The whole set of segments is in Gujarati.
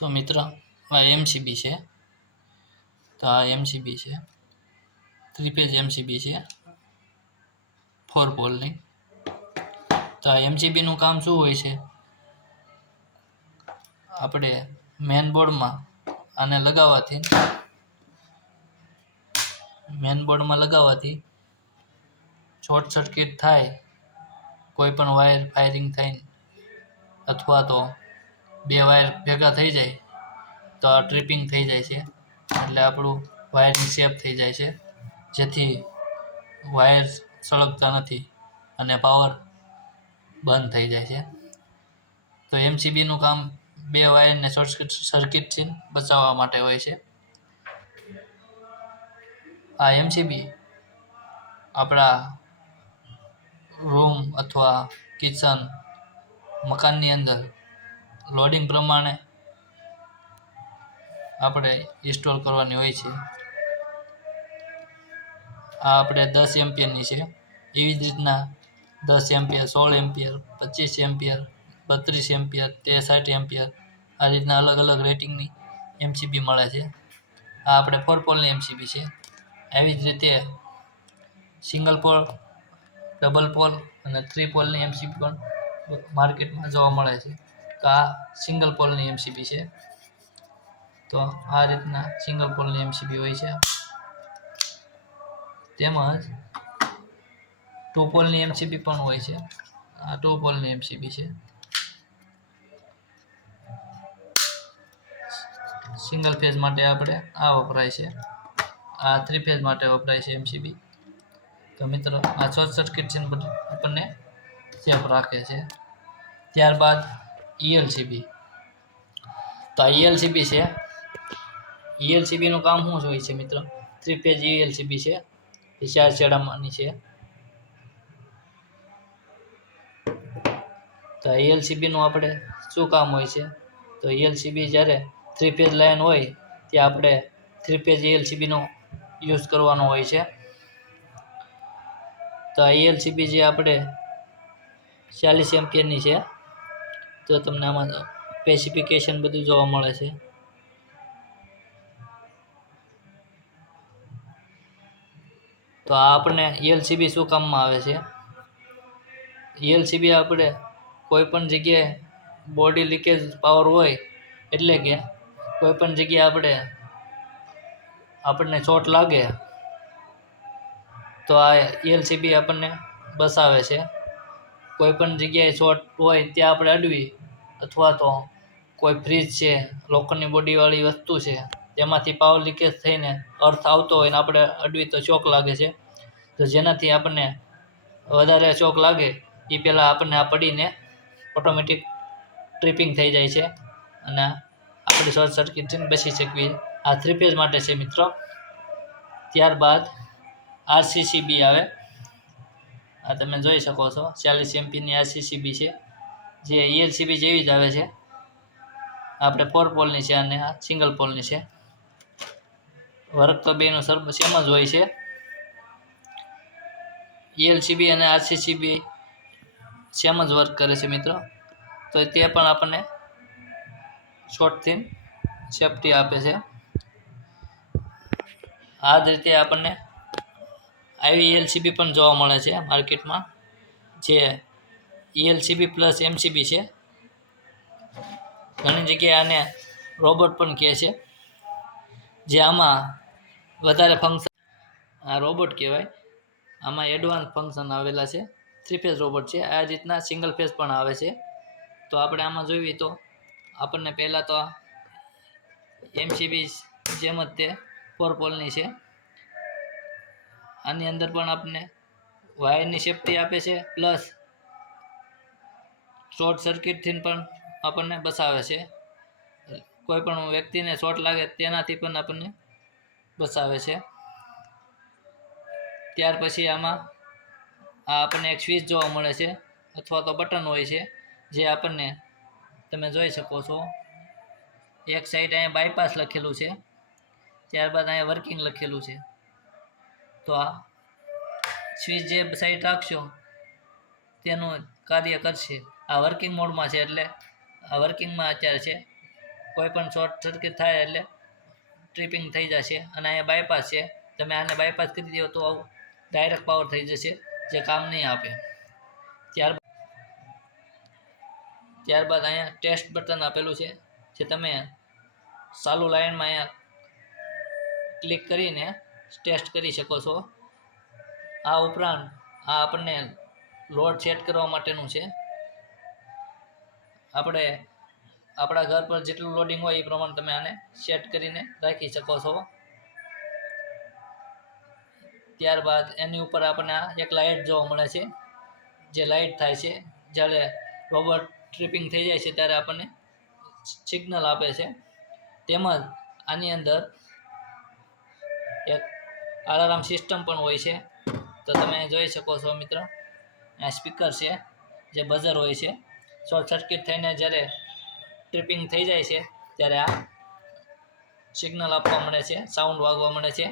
તો મિત્ર આ એમસીબી છે. તો આ એમસીબી છે, 3 પેજ એમસીબી છે 4 પોલની. તો આ એમસીબીનું કામ શું હોય છે? આપણે મેન બોર્ડમાં આને લગાવવાથી શોર્ટ સર્કિટ થાય, કોઈ પણ વાયર ફાયરિંગ થાય અથવા તો બે વાયર ભેગા થઈ જાય તો આ ટ્રિપિંગ થઈ જાય છે. એટલે આપણું વાયરિંગ સેફ થઈ જાય છે, જેથી વાયર સળગતા નથી અને પાવર બંધ થઈ જાય છે. તો એમસીબીનું કામ બે વાયરને શોર્ટ સર્કિટથી બચાવવા માટે હોય છે. આ એમસીબી આપણા રૂમ અથવા કિચન, મકાનની અંદર લોડિંગ પ્રમાણે આપણે ઇન્સ્ટોલ કરવાની હોય છે. આ આપણે 10 એમ્પિયરની છે. એવી જ રીતના 10 ampere, 16 ampere, 25 ampere, 32 ampere, 63 ampere, આ રીતના અલગ અલગ રેટિંગની એમસીબી મળે છે. આ આપણે 4 પોલની એમસીબી છે. આવી જ રીતે સિંગલ પોલ, ડબલ પોલ અને 3 પોલની એમસીબી પણ માર્કેટમાં જોવા મળે છે. તો આ સિંગલ પોલની એમસીબી છે. તો આ રીતના સિંગલ પોલની એમસીબી હોય છે. તેમજ 2 પોલની એમસીબી પણ હોય છે. આ 2 પોલની એમસીબી છે. સિંગલ ફેઝ માટે આપણે આ વપરાય છે. આ 3 ફેઝ માટે વપરાય છે એમસીબી. તો મિત્રો આ શોર્ટ સર્કિટ છે આપણને સેફ રાખે છે. ત્યારબાદ ઈએલસીબી. તો આ ઈએલસીબી છે. ઈએલસીબીનું કામ શું હોય છે મિત્રો? 3 ફેઝ ઈએલસીબી છે, એ 4 છેડામાંની છે. તો ઈએલસીબીનું આપણે શું કામ હોય છે? તો ઈએલસીબી જ્યારે 3 ફેઝ લાઈન હોય ત્યાં આપણે 3 ફેઝ ઈએલસીબીનો યુઝ કરવાનો હોય છે. તો આ ઈએલસીબી જે આપણે 40 એમ્પિયરની છે. તો તમને આમાં સ્પેસિફિકેશન બધું જોવા મળે છે. તો આ આપણને ઈએલસીબી શું કામમાં આવે છે? ઈએલસીબી આપણે કોઈ પણ જગ્યાએ બોડી લીકેજ પાવર હોય, એટલે કે કોઈ પણ જગ્યાએ આપણને ચોટ લાગે તો આ ઈએલસીબી આપણને બચાવે છે. કોઈ પણ જગ્યાએ ચોટ હોય ત્યાં આપણે અડવી, અથવા તો કોઈ ફ્રીજ છે, લોખંડની બોડીવાળી વસ્તુ છે, તેમાંથી પાવર લીકેજ થઈને અર્થ આવતો હોય ને આપણે અડવી તો ચોક લાગે છે. તો જેનાથી આપણને વધારે ચોક લાગે એ પહેલાં આપણને આ પડીને ઓટોમેટિક ટ્રિપિંગ થઈ જાય છે અને આપણી શોર્ટ સર્કિટથી બચી શકીએ. આ 3 ફેઝ માટે છે મિત્રો. ત્યારબાદ આરસીસીબી આવે. આ તમે જોઈ શકો છો 40 એમ્પિયરની આરસીસીબી છે, જે ઈએલસીબી જેવી જ આવે છે. આપણે 4 પોલની છે અને આ સિંગલ પોલની છે. વર્ક તો બેનું સેમ જ હોય છે. ઈએલસીબી અને આરસીસીબી સેમ જ વર્ક કરે છે મિત્રો. તો તે પણ આપણને શોર્ટથી સેફટી આપે છે. આ જ રીતે આપણને આવી ઈએલસીબી પણ જોવા મળે છે માર્કેટમાં, જે ઈએલસીબી પ્લસ એમસીબી છે. ઘણી જગ્યાએ આને રોબોટ પણ કહે છે, જે આમાં વધારે ફંક્શન, આ રોબોટ કહેવાય. આમાં એડવાન્સ ફંક્શન આવેલા છે. 3 ફેઝ રોબોટ છે. આ રીતના સિંગલ ફેઝ પણ આવે છે. તો આપણે આમાં જોઈએ તો આપણને પહેલાં તો એમસીબી જેમ જ તે 4 પોલની છે. આની અંદર પણ આપણને વાયરની સેફટી આપે છે, પ્લસ શોર્ટ સર્કિટથી પણ આપણને બચાવે છે. કોઈ પણ વ્યક્તિને શોર્ટ લાગે તેનાથી પણ આપણને બચાવે છે. ત્યાર પછી આમાં આપણને એક સ્વિચ જોવા મળે છે, અથવા તો બટન હોય છે, જે આપણને તમે જોઈ શકો છો. એક સાઈડ અહીંયા બાયપાસ લખેલું છે, ત્યારબાદ અહીંયા વર્કિંગ લખેલું છે. તો આ સ્વિચ જે સાઈડ રાખશો તેનું કાર્ય કરશે. આ વર્કિંગ મોડમાં છે, એટલે આ વર્કિંગમાં અત્યારે છે. કોઈ પણ શોર્ટ સર્કિટ થાય એટલે ટ્રિપિંગ થઈ જશે. અને અહીંયા બાયપાસ છે, તમે આને બાયપાસ કરી દો તો ડાયરેક્ટ પાવર થઈ જશે, જે કામ નહીં આપે. ત્યારબાદ અહીંયા ટેસ્ટ બટન આપેલું છે, જે તમે ચાલુ લાઇનમાં અહીંયા ક્લિક કરીને ટેસ્ટ કરી શકો છો. આ ઉપરાંત આ આપણને લોડ સેટ કરવા માટેનું છે. આપણે આપણા ઘર પર જેટલું લોડિંગ હોય એ પ્રમાણે તમે આને સેટ કરીને રાખી શકો છો. ત્યારબાદ એની ઉપર આપણને એક લાઇટ જોવા મળે છે, જે લાઇટ થાય છે જ્યારે રોબોટ ટ્રિપિંગ થઈ જાય છે ત્યારે આપણને સિગ્નલ આપે છે. તેમજ આની અંદર એક અલાર્મ સિસ્ટમ પણ હોય છે. તો તમે જોઈ શકો છો મિત્ર, આ સ્પીકર છે જે બઝર હોય છે. શોર્ટ સર્કિટ થઈને જ્યારે ટ્રિપિંગ થઈ જાય છે ત્યારે આ સિગ્નલ આપવા મળે છે, સાઉન્ડ વાગવા મળે છે.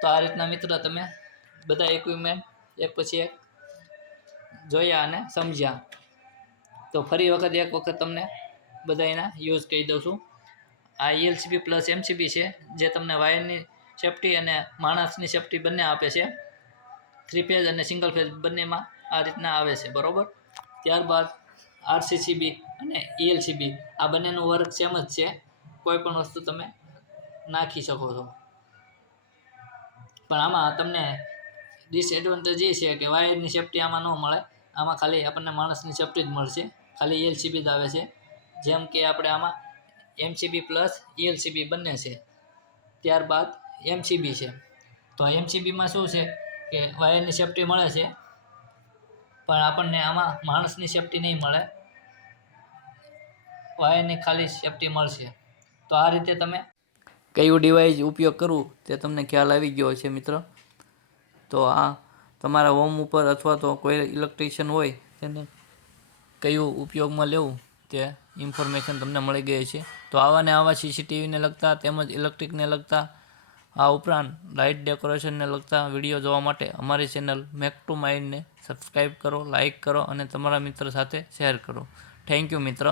તો આ રીતના મિત્ર તમે બધા ઇક્વિપમેન્ટ એક પછી એક જોયા અને સમજ્યા. તો ફરી એક વખત તમને બધા એના યુઝ કહી દઉં છું. આ ELCP પ્લસ MCB છે, જે તમને વાયરની સેફ્ટી અને માણસની સેફ્ટી બંને આપે છે. 3 ફેઝ અને સિંગલ ફેઝ બંનેમાં આ રીતના આવે છે, બરાબર. ત્યારબાદ RCCB અને ELCB આ બંનેનું વર્ક સેમ જ છે, કોઈ પણ વસ્તુ તમે નાખી શકો છો. પણ આમાં તમને ડિસએડવાન્ટેજ એ છે કે વાયરની સેફ્ટી આમાં ન મળે. આમાં ખાલી આપણને માણસની સેફ્ટી જ મળશે, ખાલી ELCB જ આવે છે. જેમ કે આપણે આમાં MCB પ્લસ ELCB બંને છે. ત્યારબાદ MCB છે. તો MCBમાં શું છે કે વાયરની સેફ્ટી મળે છે, પણ આપણને આમાં માણસની સેફ્ટી નહીં મળે, વાયરની ખાલી સેફ્ટી મળશે. તો આ રીતે તમે કયું ડિવાઇસ ઉપયોગ કરવું તે તમને ખ્યાલ આવી ગયો છે મિત્ર. તો આ તમારા હોમ ઉપર અથવા તો કોઈ ઇલેક્ટ્રિશિયન હોય તેને કયું ઉપયોગમાં લેવું તે ઇન્ફોર્મેશન તમને મળી ગઈ છે. તો આવા ને આવા CCTVને લગતા તેમજ ઇલેક્ટ્રિકને લગતા, આ ઉપરાંત લાઇટ ડેકોરેશનને લગતા વિડીયો જોવા માટે અમારી ચેનલ મેક ટુ માઇન્ડને સબસ્ક્રાઈબ કરો, લાઇક કરો અને તમારા મિત્ર સાથે શેર કરો. થેન્ક યુ મિત્ર.